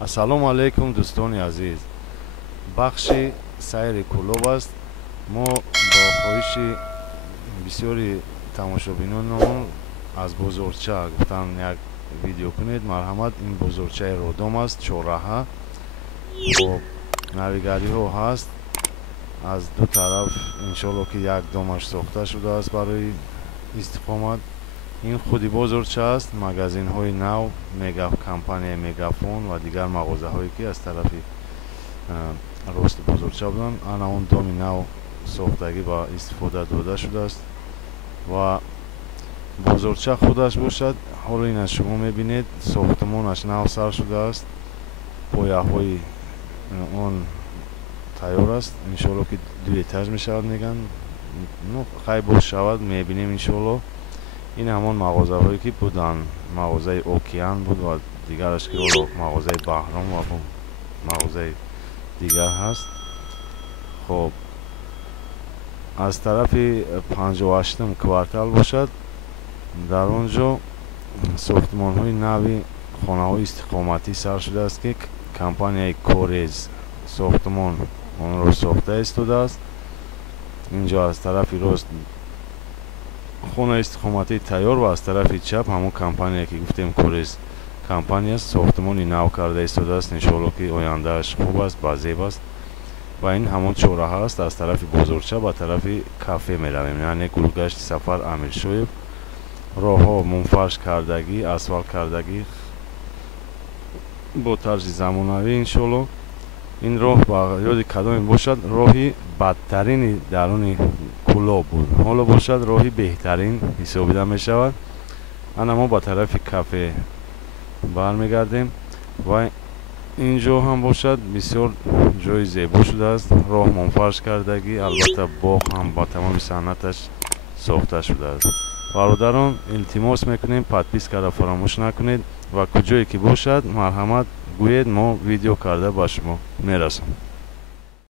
ассалому алайкум дӯстони азиз, бахши сайри кӯлоб аст. мо бо хоҳиши бисёри тамошобинонамон аз бозорча гуфтан як видео кунед. марҳамат, ин бозорчаи родом аст, чорраҳа, бо навигариҳо ҳаст. аз ду тараф иншоалло ки як домаш сохта шудааст барои истиқомат. ин худи бозорча аст. магазинҳои нав, компанияи мегафон ва дигар мағозаҳое ки аз тарафи рости бозорча буданд, ана он доми нав сохтагӣ ба истифода дода шудааст ва бозорча худаш бошад. ҳоло ин аз шумо мебинед, сохтмонаш нав сар шудааст, пояҳои он тайёр аст. иншоалло ки ду этаж мешавад, меган хай боз шавад, мебинем иншоалло. ин ҳамон мағозаҳое ки буданд, мағозаи океан буд ва дигараш ки ҳоло мағозаи баҳром ва мағозаи дигар ҳаст. хоб аз тарафи 58 квартал бошад, дар он ҷо сохтмонҳои нави хонаҳои истиқоматӣ сар шудааст ки компанияи корез сохтмон онро сохта истодааст. ин ҷо аз тарафи рост хонаи истиқоматии тайёр ва аз тарафи чап ҳамон компания ки гуфтем корез компания сохтмони нав карда истодааст. иншоалло ки ояндааш хуб аст, базеб аст. ва ин ҳамон чорраҳа аст. аз тарафи бозорча ба тарафи кафе меравем, яъне гулгашти сафар амиршоев. роҳҳо мунфарш кардагӣ, асфалт кардагӣ бо тарзи замонавӣ. иншоалло ин роҳ ба ёди кадоме бошад, роҳи бадтарини даруни кӯлоб буд, ҳоло бошад роҳи беҳтарин ҳисобида мешавад. ана мо ба тарафи кафе бармегардем ва ин ҷо ҳам бошад бисёр ҷои зебо шудааст. роҳ мунфарш кардагӣ, албатта боғ ҳам ба тамоми санъаташ сохта шудааст. бародарон, илтимос мекунем подпискаро фаромӯш накунед ва куҷое ки бошад марҳамат гӯед, мо видео карда ба шумо мерасонем.